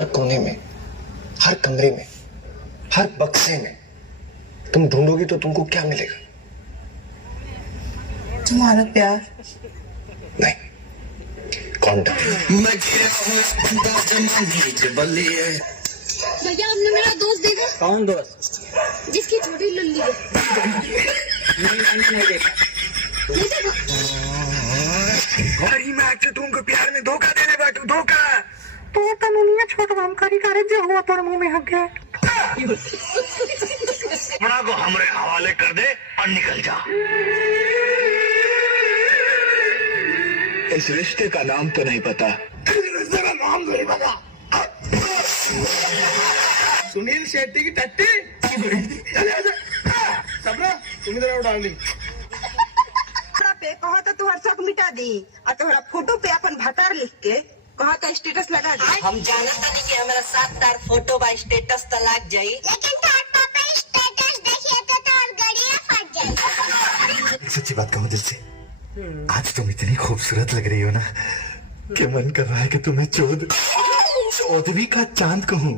हर कोने में, हर कमरे में, हर बक्से में तुम ढूंढोगी तो तुमको क्या मिलेगा? तुम्हारा प्यार। नहीं, कॉन्डम। भैया हमने मेरा दोस्त देखा। कौन दोस्त? जिसकी छोटी लुल्ली है। नहीं देखा। नहीं देखा। घड़ी में आके तुमको प्यार में धोखा देने बैठू, धोखा। तो तनुनिया छोटो हम करी करे जो हुआ तोर मुंह में हक गया। बड़ा को हमरे हवाले कर दे और निकल जा। इस रिश्ते का नाम तो नहीं पता। इस रिश्ते का नाम नहीं पता। सुनील शेट्टी की टट्टी। सबरा तुम इधर आओ डार्लिंग। पे कहो तो तुहर शक मिटा दी और तोहरा फोटो पे अपन भतार लिख के कहा तो स्टेटस लगा दी। हम जानता नहीं कि हमारा 7 तार फोटो बा स्टेटस तो लग जाई, लेकिन थर्ड पापा स्टेटस देखिए तो और गड़िया फट जाएगी। सच्ची बात कहूँ दिल से, आज तुम इतनी खूबसूरत लग रही हो ना कि मन कर रहा है कि तुम्हें चौदहवीं का चांद कहूँ।